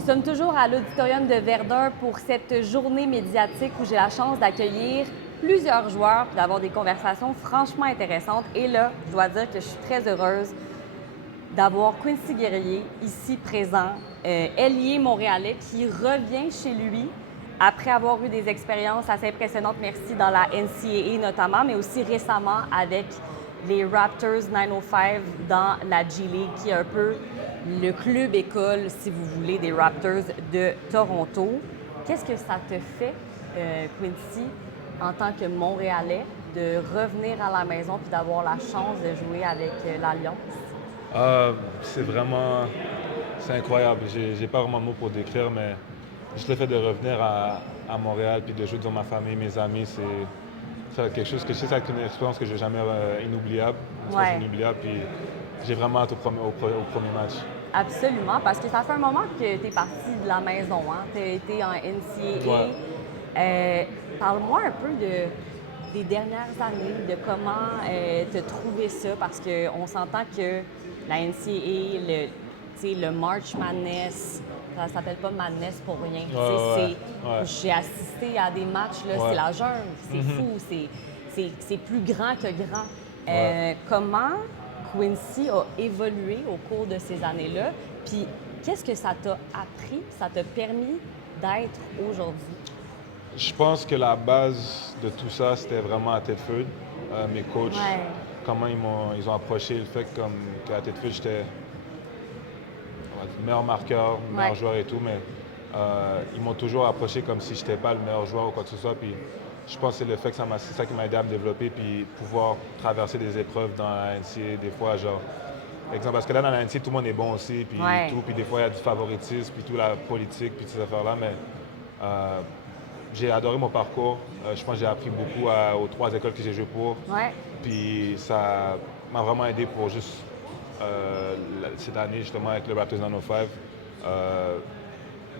Nous sommes toujours à l'Auditorium de Verdun pour cette journée médiatique où j'ai la chance d'accueillir plusieurs joueurs et d'avoir des conversations franchement intéressantes. Et là, je dois dire que je suis très heureuse d'avoir Quincy Guerrier ici présent, ailier montréalais qui revient chez lui après avoir eu des expériences assez impressionnantes, merci, dans la NCAA notamment, mais aussi récemment avec les Raptors 905 dans la G League, qui est un peu le club école, si vous voulez, des Raptors de Toronto. Qu'est-ce que ça te fait, Quincy, en tant que Montréalais, de revenir à la maison puis d'avoir la chance de jouer avec l'Alliance? C'est vraiment, c'est incroyable. J'ai pas vraiment de mots pour décrire, mais juste le fait de revenir à Montréal puis de jouer devant ma famille, mes amis, c'est quelque chose que je sais, c'est une expérience que je vais jamais inoubliable, une expérience Ouais. inoubliable. Puis j'ai vraiment hâte au premier match. Absolument, parce que ça fait un moment que tu es parti de la maison, hein? Tu as été en Ouais. NCAA. Parle-moi un peu des dernières années, de comment tu as trouvé ça, parce qu'on s'entend que la NCAA, le March Madness, ça s'appelle pas Madness pour rien. Ouais, ouais, ouais. J'ai assisté à des matchs, là, c'est Ouais. la jungle, c'est fou, c'est plus grand que grand. Ouais. Comment Quincy a évolué au cours de ces années-là? Puis qu'est-ce que ça t'a appris, ça t'a permis d'être aujourd'hui? Je pense que la base de tout ça, c'était vraiment à Tedford. Mes coachs, Ouais. comment ils ont approché le fait qu'à Tedford, j'étais on va dire, meilleur marqueur, meilleur Ouais. joueur et tout, mais ils m'ont toujours approché comme si je n'étais pas le meilleur joueur ou quoi que ce soit. Puis je pense que c'est le fait que c'est ça qui m'a aidé à me développer puis pouvoir traverser des épreuves dans la NCAA des fois, genre. Exemple, parce que là, dans la NCAA, tout le monde est bon aussi, puis Ouais. tout, puis des fois, il y a du favoritisme, puis tout, la politique, puis ces affaires-là, mais euh, j'ai adoré mon parcours. Je pense que j'ai appris beaucoup aux trois écoles que j'ai joué pour. Ouais. Puis ça m'a vraiment aidé pour juste cette année, justement, avec le Raptors 905.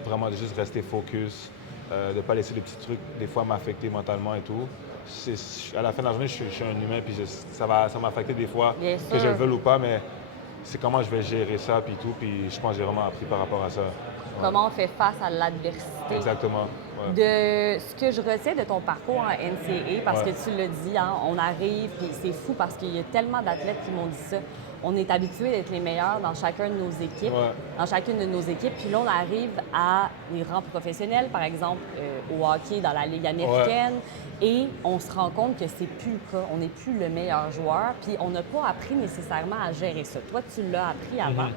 Vraiment de juste rester focus, de ne pas laisser les petits trucs, des fois, m'affecter mentalement et tout. À la fin de la journée, je suis un humain, puis ça m'a affecté des fois, Bien que je le sûr. veuille ou pas, mais c'est comment je vais gérer ça, puis tout. Puis je pense que j'ai vraiment appris par rapport à ça. Ouais. Comment on fait face à l'adversité? Exactement. Ouais. De ce que je retiens de ton parcours en NCAA, parce que Ouais. tu le dis, hein, on arrive, puis c'est fou parce qu'il y a tellement d'athlètes qui m'ont dit ça. On est habitué d'être les meilleurs dans chacune de nos équipes, Ouais. dans chacune de nos équipes, puis là on arrive à des rangs professionnels, par exemple au hockey dans la Ligue américaine, et on se rend compte que c'est plus le cas. On n'est plus le meilleur joueur, puis on n'a pas appris nécessairement à gérer ça. Toi, tu l'as appris avant.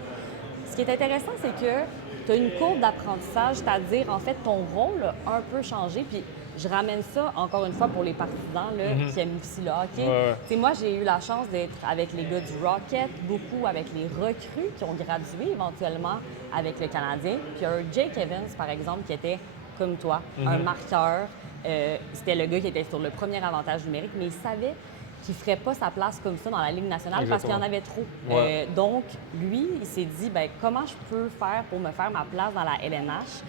Ce qui est intéressant, c'est que tu as une courbe d'apprentissage, c'est-à-dire, en fait, ton rôle a un peu changé. Puis je ramène ça, encore une fois, pour les partisans là, qui aiment aussi le hockey. Ouais. Tu sais, moi, j'ai eu la chance d'être avec les gars du Rocket, beaucoup avec les recrues qui ont gradué éventuellement avec le Canadien. Puis il y a un Jake Evans, par exemple, qui était comme toi, un marqueur. C'était le gars qui était sur le premier avantage numérique, mais il savait qu'il ne ferait pas sa place comme ça dans la Ligue nationale parce qu'il y en avait trop. Ouais. Donc, lui, il s'est dit, ben, comment je peux faire pour me faire ma place dans la LNH?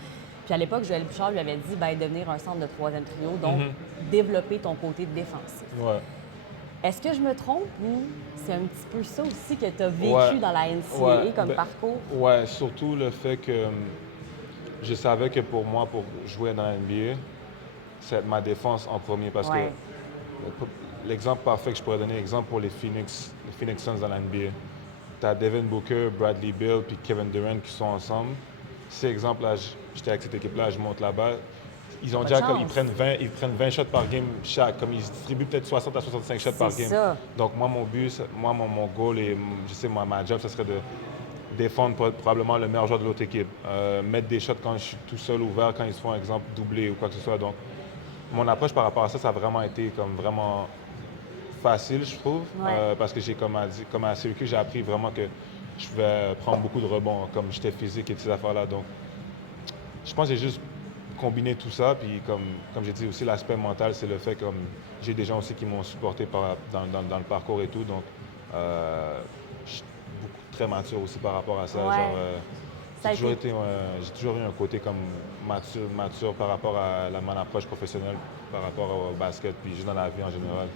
Puis à l'époque, Joël Bouchard lui avait dit, ben, devenir un centre de troisième trio, donc développer ton côté défensif. Ouais. Est-ce que je me trompe ou c'est un petit peu ça aussi que tu as vécu Ouais. dans la NCAA Ouais. comme Ben, parcours? ouais, surtout le fait que je savais que pour moi, pour jouer dans la NBA, c'est ma défense en premier. Parce que Ouais. l'exemple parfait que je pourrais donner, exemple pour les Phoenix Suns dans la NBA. Tu as Devin Booker, Bradley Beal puis Kevin Durant qui sont ensemble. Ces exemples-là, j'étais avec cette équipe-là, je monte là-bas. Ils ont Pas de déjà comme chance. ils prennent 20 shots par game chaque, comme ils se distribuent peut-être 60 à 65 shots par C'est game. ça. Donc moi mon but, mon goal et je sais ma job, ce serait de défendre probablement le meilleur joueur de l'autre équipe, mettre des shots quand je suis tout seul ouvert, quand ils se font exemple doubler ou quoi que ce soit. Donc mon approche par rapport à ça, ça a vraiment été comme vraiment facile, je trouve, Ouais. parce que j'ai comme à Syracuse, j'ai appris vraiment que je pouvais prendre beaucoup de rebonds, comme j'étais physique et ces affaires-là. Donc, je pense que j'ai juste combiné tout ça, puis comme j'ai dit aussi, l'aspect mental, c'est le fait que j'ai des gens aussi qui m'ont supporté dans le parcours et tout, donc je suis très mature aussi par rapport à ça. Ouais. Genre, Ça a été j'ai toujours eu un côté comme mature par rapport à mon approche professionnelle, par rapport au basket, puis juste dans la vie en général.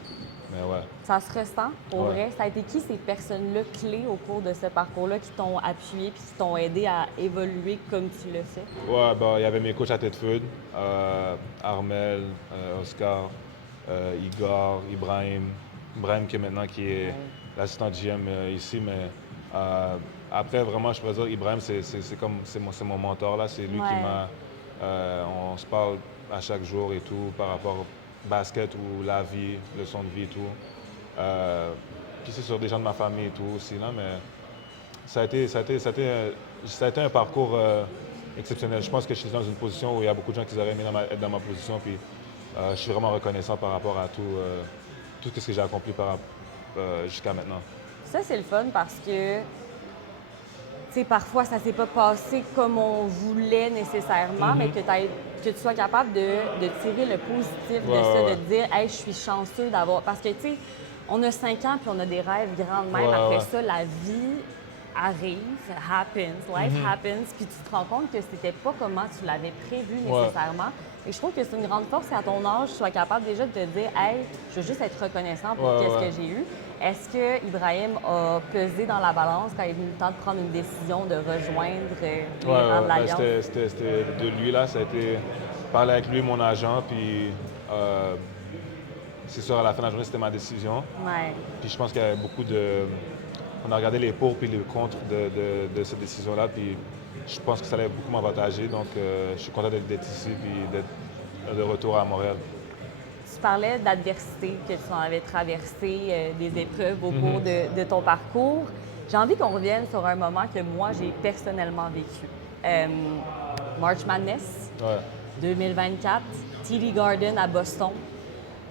Mais ouais. Ça se ressent, pour Ouais. vrai. Ça a été qui ces personnes-là clés au cours de ce parcours-là qui t'ont appuyé puis qui t'ont aidé à évoluer comme tu le fais? Ouais, bah, il y avait mes coachs à Tête-Food, Armel, Oscar, Igor, Ibrahim. Ibrahim qui est maintenant qui est Ouais. l'assistant GM ici, mais euh, après, vraiment, je pourrais dire, Ibrahim, c'est mon mentor, là. C'est lui qui Ouais. m'a... on se parle à chaque jour et tout par rapport au basket ou la vie, leçon de vie et tout. Puis c'est sur des gens de ma famille et tout aussi, là, mais ça a été un parcours exceptionnel. Je pense que je suis dans une position où il y a beaucoup de gens qui auraient aimé être dans ma position. Puis je suis vraiment reconnaissant par rapport à tout ce que j'ai accompli jusqu'à maintenant. Ça, c'est le fun parce que, tu sais, parfois, ça s'est pas passé comme on voulait nécessairement, mais que tu sois capable de tirer le positif de Ouais, ça, ouais, de ouais. te dire, hey, je suis chanceux d'avoir. Parce que, tu sais, on a 5 ans puis on a des rêves grands de même. Ouais, Après ouais. ça, la vie arrive, life happens, puis tu te rends compte que c'était pas comment tu l'avais prévu Ouais. nécessairement. Et je trouve que c'est une grande force qu'à ton âge, tu sois capable déjà de te dire, hey, je veux juste être reconnaissant pour Ouais, qu'est-ce ouais. que j'ai eu. Est-ce que Ibrahim a pesé dans la balance quand il est venu le temps de prendre une décision de rejoindre les Ouais, rangs ouais. de Ben, l'Alliance? c'était de lui, là. Ça a été parler avec lui, mon agent, puis c'est sûr, à la fin de la journée, c'était ma décision. Ouais. Puis je pense qu'il y avait beaucoup de... On a regardé les pour et les contre de cette décision-là, puis je pense que ça allait beaucoup m'avantager. Donc, je suis content d'être ici puis d'être de retour à Montréal. Tu parlais d'adversité, que tu en avais traversé, des épreuves au cours de ton parcours. J'ai envie qu'on revienne sur un moment que moi, j'ai personnellement vécu. March Madness, Ouais. 2024, TD Garden à Boston.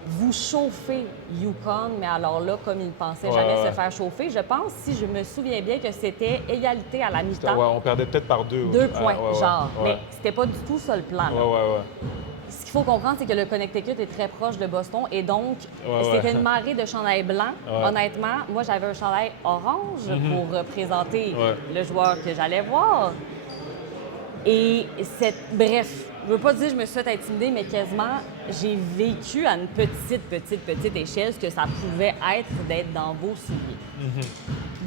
Vous chauffez Yukon, mais alors là, comme ils ne pensaient jamais Ouais, se ouais. faire chauffer, je pense, si je me souviens bien, que c'était égalité à la Ouais, mi-temps. on perdait peut-être par 2. 2 points, Ouais, ouais, genre. ouais. Mais c'était pas du tout ça le plan, Ouais, là. ouais, ouais. Ce qu'il faut comprendre, c'est que le Connecticut est très proche de Boston et donc, Ouais, c'était ouais. une marée de chandails blancs. Ouais. Honnêtement, moi, j'avais un chandail orange pour représenter Ouais. le joueur que j'allais voir. Et bref, je veux pas dire que je me suis fait intimider, mais quasiment, j'ai vécu à une petite échelle ce que ça pouvait être d'être dans vos souliers.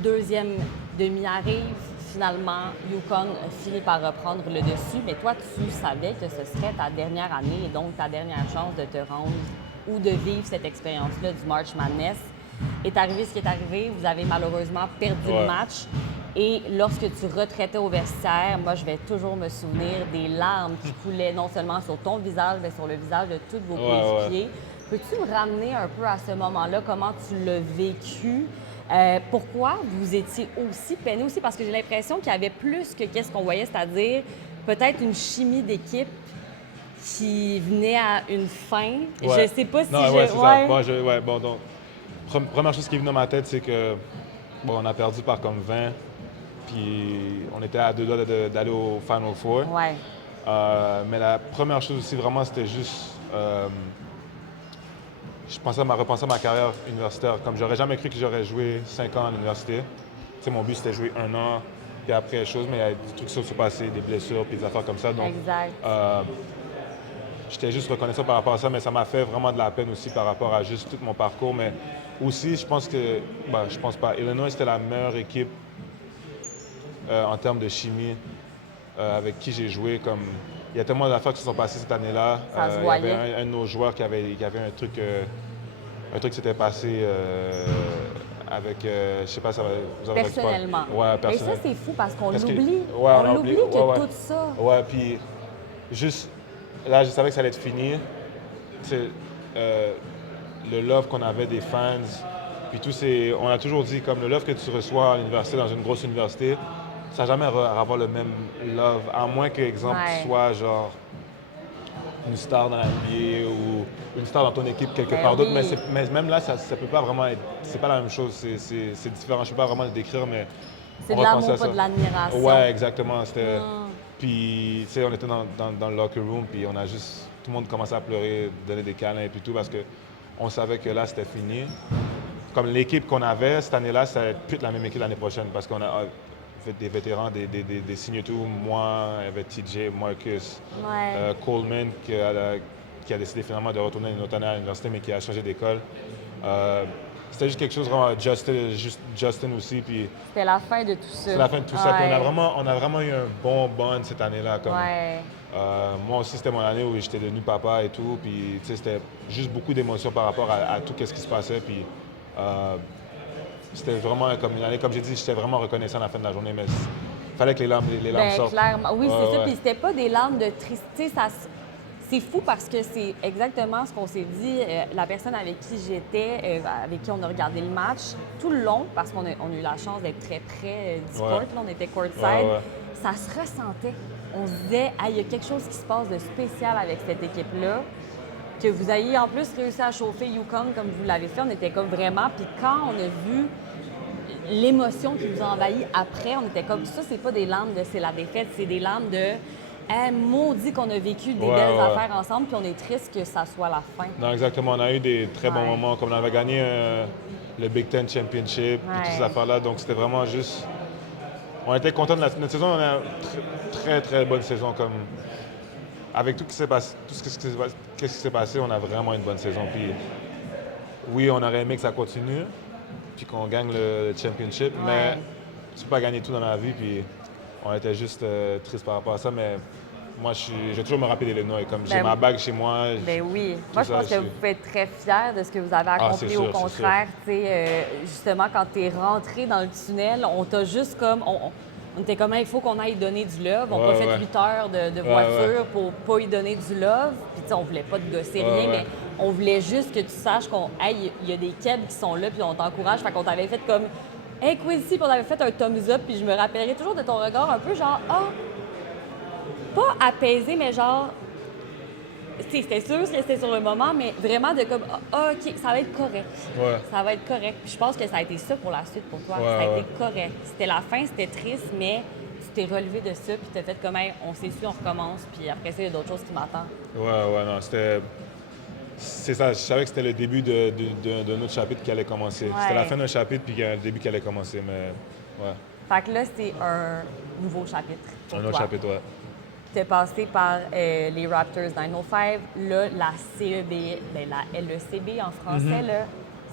Deuxième demi arrive, finalement, Yukon finit par reprendre le dessus, mais toi, tu savais que ce serait ta dernière année et donc ta dernière chance de te rendre ou de vivre cette expérience-là du March Madness. Est arrivé ce qui est arrivé, vous avez malheureusement perdu le Ouais. match. Et lorsque tu retraitais au vestiaire, moi, je vais toujours me souvenir des larmes qui coulaient non seulement sur ton visage, mais sur le visage de tous vos Ouais, coéquipiers. Peux-tu me ramener un peu à ce moment-là, comment tu l'as vécu? Pourquoi vous étiez aussi peiné aussi? Parce que j'ai l'impression qu'il y avait plus que qu'est-ce qu'on voyait, c'est-à-dire peut-être une chimie d'équipe qui venait à une fin. Ouais. Je sais pas si Non, je... ouais, c'est ça. Ouais, bon, donc, première chose qui est venue dans ma tête, c'est que, bon, on a perdu par comme 20, puis on était à 2 doigts d'aller au Final Four. Ouais. Mais la première chose aussi, vraiment, c'était juste... je pensais repenser à ma carrière universitaire. Comme j'aurais jamais cru que j'aurais joué 5 ans à l'université. Tu sais, mon but, c'était jouer 1 an, puis après, chose, mais il y a des trucs qui se sont passés, des blessures, puis des affaires comme ça. Donc, Exact. j'étais juste reconnaissant par rapport à ça, mais ça m'a fait vraiment de la peine aussi par rapport à juste tout mon parcours. Mais aussi, je pense que... je pense pas. Illinois, c'était la meilleure équipe en termes de chimie avec qui j'ai joué. Comme il y a tellement d'affaires qui se sont passées cette année-là. Ça se Il y voyait. avait un de nos joueurs qui avait un truc qui s'était passé avec, je sais pas, vous avez Personnellement. Ouais, Mais personnel. ça, c'est fou parce qu'on Parce que- l'oublie. ouais, on l'oublie que ouais, ouais. tout ça... Ouais, puis juste, là, je savais que ça allait être fini. C'est le love qu'on avait des fans, puis on a toujours dit, comme le love que tu reçois à l'université, dans une grosse université, ça n'a jamais avoir le même love, à moins que, exemple, Ouais. tu sois genre une star dans la NBA ou une star dans ton équipe quelque Ben part d'autre, oui. mais même là, ça peut pas vraiment être... C'est pas la même chose, c'est différent. Je peux pas vraiment le décrire, mais... C'est on de repensait l'amour, à ça. pas de l'admiration. Ouais, exactement. C'était... Ah. Puis, tu sais, on était dans le locker room, puis on a juste... Tout le monde commençait à pleurer, donner des câlins et puis tout, parce que on savait que là, c'était fini. Comme l'équipe qu'on avait cette année-là, ça allait être plus la même équipe l'année prochaine, parce qu'on a fait des vétérans, des signatures. Moi, il y avait TJ, Marcus, Ouais. Coleman, qui a décidé finalement de retourner à l'université, mais qui a changé d'école. C'était juste quelque chose vraiment Justin aussi. Puis C'était la fin de tout ça. c'est la fin de tout ça. Puis Ouais. on a vraiment eu un bon bond cette année-là. Ouais. Moi aussi, c'était mon année où j'étais devenu papa et tout. Puis c'était juste beaucoup d'émotions par rapport à tout ce qui se passait. Puis c'était vraiment comme une année, comme j'ai dit, j'étais vraiment reconnaissant à la fin de la journée. Mais il fallait que les larmes Ben, sortent. clairement. Oui, Ouais, c'est ça. ouais. Puis c'était pas des larmes de tristesse. C'est fou parce que c'est exactement ce qu'on s'est dit. La personne avec qui j'étais, avec qui on a regardé le match, tout le long, parce qu'on on a eu la chance d'être très près du court, là, on était courtside, Ouais. ça se ressentait. On se disait, ah, il y a quelque chose qui se passe de spécial avec cette équipe-là. Que vous ayez en plus réussi à chauffer Yukon comme vous l'avez fait, on était comme vraiment. Puis quand on a vu l'émotion qui nous a envahi après, on était comme ça, c'est pas des larmes de c'est la défaite, c'est des larmes de maudit qu'on a vécu des belles affaires ensemble, puis on est triste que ça soit la fin. Non, exactement. On a eu des très bons Ouais. moments, comme on avait gagné le Big Ten Championship, puis toutes ces Ouais. affaires-là. Donc, c'était vraiment juste... On était contents de notre saison. On a une très, très bonne saison. Comme... Avec tout ce qui s'est passé, qu'est-ce qui s'est passé, on a vraiment une bonne saison. Puis, oui, on aurait aimé que ça continue, puis qu'on gagne le championship, mais tu peux pas gagner tout dans la vie, puis on était juste triste par rapport à ça, mais moi, je vais toujours me rappeler d'Illinois. Comme j'ai ma bague chez moi. Ben oui. Moi, je pense que vous pouvez être très fiers de ce que vous avez accompli. C'est sûr, au contraire, tu sais, justement, quand tu es rentré dans le tunnel, on t'a juste comme... On était comme, il faut qu'on aille donner du love. On a fait 8 heures de voiture pour pas y donner du love. Puis, tu sais, on voulait pas te gosser rien, mais on voulait juste que tu saches qu'il y a des kebs qui sont là, puis on t'encourage. Fait qu'on t'avait fait comme, hey, Quincy, puis on avait fait un thumbs up, puis je me rappellerai toujours de ton regard un peu genre, pas apaisé, mais genre, tu sais, c'était sûr que c'était sur le moment, mais vraiment de comme, OK, ça va être correct. Ouais. Ça va être correct. Puis je pense que ça a été ça pour la suite pour toi. Ouais, ça a ouais. été correct. C'était la fin, c'était triste, mais tu t'es relevé de ça, puis t'as fait comme, hey, on s'est su, on recommence, puis après ça, il y a d'autres choses qui m'attendent. Ouais, non, c'était... C'est ça, je savais que c'était le début d'un autre chapitre qui allait commencer. Ouais. C'était la fin d'un chapitre, puis il y a le début qui allait commencer, mais ouais. Fait que là, c'est un nouveau chapitre pour Un autre toi. chapitre, ouais. T'es passé par les Raptors 905. Là, la CEB, ben, la LECB en français, là,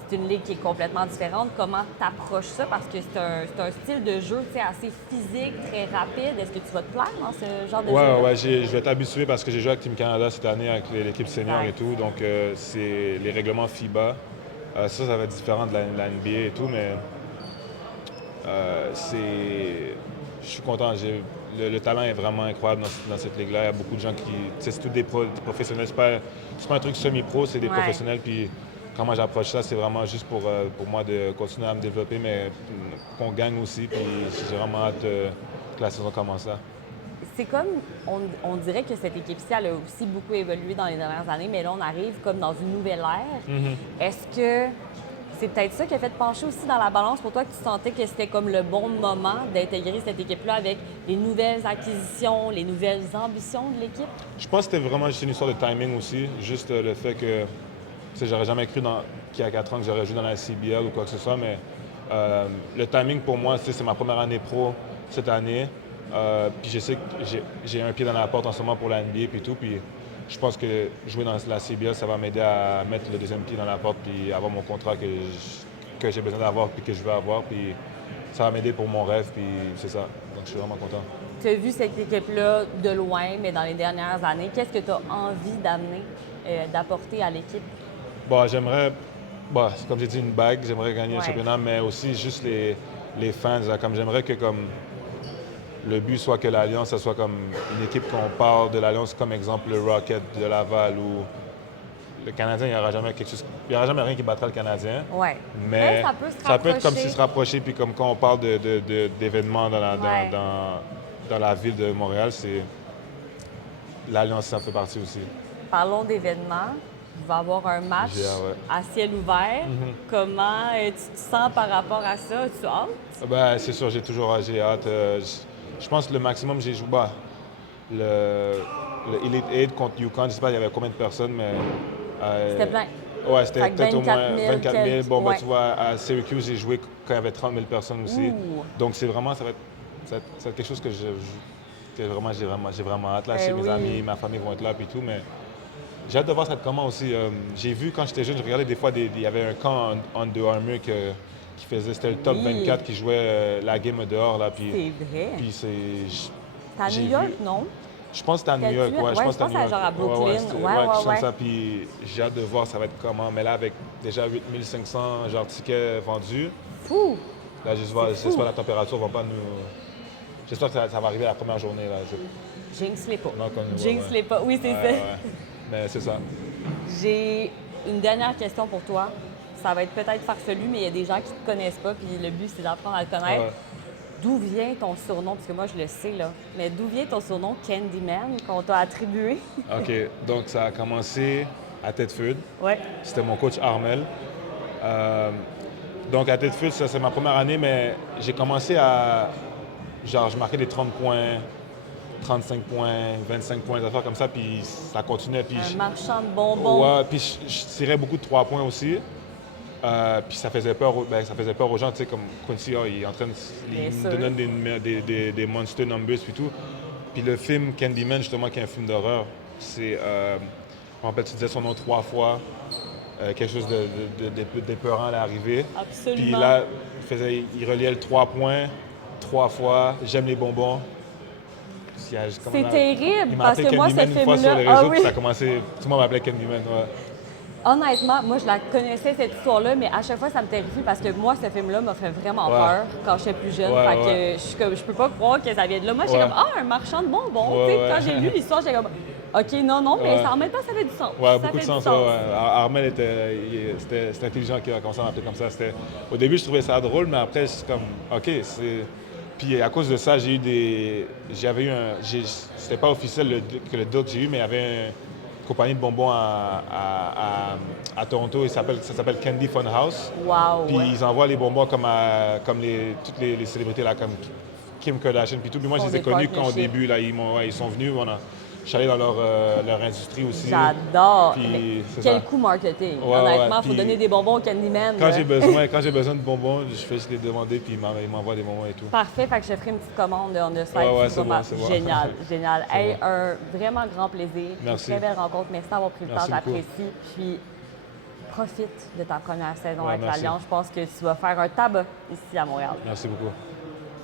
c'est une ligue qui est complètement différente. Comment t'approches ça? Parce que c'est un style de jeu assez physique, très rapide. Est-ce que tu vas te plaire dans ce genre de jeu? Ouais, je vais t'habituer parce que j'ai joué avec Team Canada cette année avec l'équipe senior et tout. Donc, c'est les règlements FIBA. Ça va être différent de la NBA et tout, mais je suis content. Le talent est vraiment incroyable dans cette ligue-là. Il y a beaucoup de gens qui... C'est tous des professionnels. C'est pas un truc semi-pro, c'est des professionnels. Puis comment j'approche ça, c'est vraiment juste pour moi de continuer à me développer, mais qu'on gagne aussi. Puis j'ai vraiment hâte que la saison commence là. C'est comme, on dirait que cette équipe-ci, elle a aussi beaucoup évolué dans les dernières années, mais là, on arrive comme dans une nouvelle ère. Est-ce que c'est peut-être ça qui a fait pencher aussi dans la balance pour toi, que tu sentais que c'était comme le bon moment d'intégrer cette équipe-là avec les nouvelles acquisitions, les nouvelles ambitions de l'équipe? Je pense que c'était vraiment juste une histoire de timing aussi. Juste le fait que, j'aurais jamais cru qu'il y a 4 ans que j'aurais joué dans la CBL ou quoi que ce soit, mais le timing pour moi, c'est ma première année pro cette année. Puis je sais que j'ai un pied dans la porte en ce moment pour la NBA puis tout. Puis je pense que jouer dans la CBL, ça va m'aider à mettre le deuxième pied dans la porte puis avoir mon contrat que j'ai besoin d'avoir puis que je veux avoir. Puis ça va m'aider pour mon rêve, puis c'est ça. Donc je suis vraiment content. Tu as vu cette équipe-là de loin, mais dans les dernières années, qu'est-ce que tu as envie d'amener, d'apporter à l'équipe? J'aimerais, comme j'ai dit, une bague. J'aimerais gagner un championnat, mais aussi juste les fans. Comme j'aimerais que le but soit que l'Alliance, ça soit comme une équipe qu'on parle de l'Alliance comme exemple le Rocket de Laval ou le Canadien, il n'y aura jamais quelque chose, il n'y aura jamais rien qui battra le Canadien. Ouais. Mais ça peut être comme si se rapprocher, puis comme quand on parle d'événements dans la ville de Montréal, c'est l'Alliance, ça fait partie aussi. Parlons d'événements. Il va y avoir un match à ciel ouvert. Comment tu te sens par rapport à ça? As-tu hâte? C'est sûr, j'ai hâte. Je pense que le maximum, j'ai joué le Elite 8 contre UConn. Je ne sais pas, il y avait combien de personnes, mais... C'était plein. Ouais, c'était peut-être au moins 24 000. Bon, tu vois, à Syracuse, j'ai joué quand il y avait 30 000 personnes aussi. Donc, c'est vraiment, ça va être quelque chose que j'ai vraiment hâte. Là, chez mes amis, ma famille vont être là, puis tout, mais J'ai hâte de voir ça va être comment aussi. J'ai vu quand j'étais jeune, je regardais des fois, il y avait un camp Under Armour qui faisait, c'était le top Oui. 24 qui jouait la game dehors. Là, puis, C'est vrai. puis C'est à j'ai New York, vu. non? Je pense que c'était à New York, C'était-tu- ouais, je ouais, pense que c'était à New York. genre à Brooklyn. Ouais, quelque ouais, chose comme ouais. ça. Puis j'ai hâte de voir ça va être comment. Mais là, avec déjà 8500 genre tickets vendus, Fou! là, fou. j'espère que la température va pas nous. J'espère que ça va arriver la première journée. Là. Jinx-les pas. Non, Jinx-les pas. Oui, c'est Ouais, ça. ouais. Mais c'est ça. J'ai une dernière question pour toi. Ça va être peut-être farfelu, mais il y a des gens qui ne te connaissent pas, puis le but, c'est d'apprendre à le connaître. Ouais. D'où vient ton surnom? Parce que moi, je le sais, là. Mais d'où vient ton surnom Candyman qu'on t'a attribué? OK. Donc, ça a commencé à Tedford. Ouais. C'était mon coach Armel. Donc, à Tedford, ça, c'est ma première année, mais j'ai commencé à. Genre, je marquais des 30 points, 35 points, 25 points, des affaires comme ça, puis ça continuait. Puis Un marchand de bonbons. ouais, puis je tirais beaucoup de 3 points aussi. Puis ça faisait peur, ça faisait peur aux gens, tu sais, comme Quincy, il est en train de. Bien Il sûr. me donnait des monster numbers, puis tout. Puis le film Candyman, justement, qui est un film d'horreur, c'est. Je me rappelle, tu disais son nom 3 fois. Quelque chose d'épeurant allait arriver. Absolument. Puis là, il reliait le 3 points, 3 fois, j'aime les bonbons. C'est terrible, Il m'a parce appelé que moi, ce Candyman une fois sur les film-là... réseaux, Ah puis oui! ça a commencé. Tout le monde m'appelait Candyman, ouais. Honnêtement, moi, je la connaissais, cette histoire-là, mais à chaque fois, ça me terrifie parce que moi, ce film-là m'a fait vraiment Ouais. peur quand j'étais plus jeune. Ouais, fait que ouais. je suis comme, je peux pas croire que ça vient de là. Moi, j'étais Ouais. comme, ah, un marchand de bonbons. Ouais, Tu sais, ouais. quand j'ai lu l'histoire, j'étais comme, OK, non, mais Ouais. ça, en même temps, ça fait du sens. Ouais, Ça beaucoup fait de du sens. Ouais, ouais. Armel c'était intelligent qu'il a commencé à m'appeler comme ça. Au début, je trouvais ça drôle, mais après, c'est comme, OK, c'est. Puis à cause de ça, c'était pas officiel que le deal que j'ai eu, mais il y avait une compagnie de bonbons à Toronto, ça s'appelle Candy Fun House. Wow, Puis ouais. ils envoient les bonbons comme toutes les célébrités, là, comme Kim Kardashian, puis tout. Puis moi, je Font les ai des connus quand au partnerships. début, là, ils sont venus, je suis allé dans leur industrie aussi. J'adore. Puis, Mais c'est quel ça. coup marketing. Ouais, Honnêtement, il puis faut donner des bonbons au Candyman. Quand là. j'ai besoin de bonbons, je fais juste les demander, puis ils m'envoient des bonbons et tout. Parfait, fait que je ferai une petite commande de On The Side. Ouais, C'est c'est bon, vraiment c'est bon. génial, génial. C'est Hey, bon. un vraiment grand plaisir. Merci. Une très belle rencontre. Merci d'avoir pris le temps, Merci beaucoup. j'apprécie. Puis profite de ta première saison Ouais, avec merci. l'Alliance. Je pense que tu vas faire un tabac ici à Montréal. Merci beaucoup.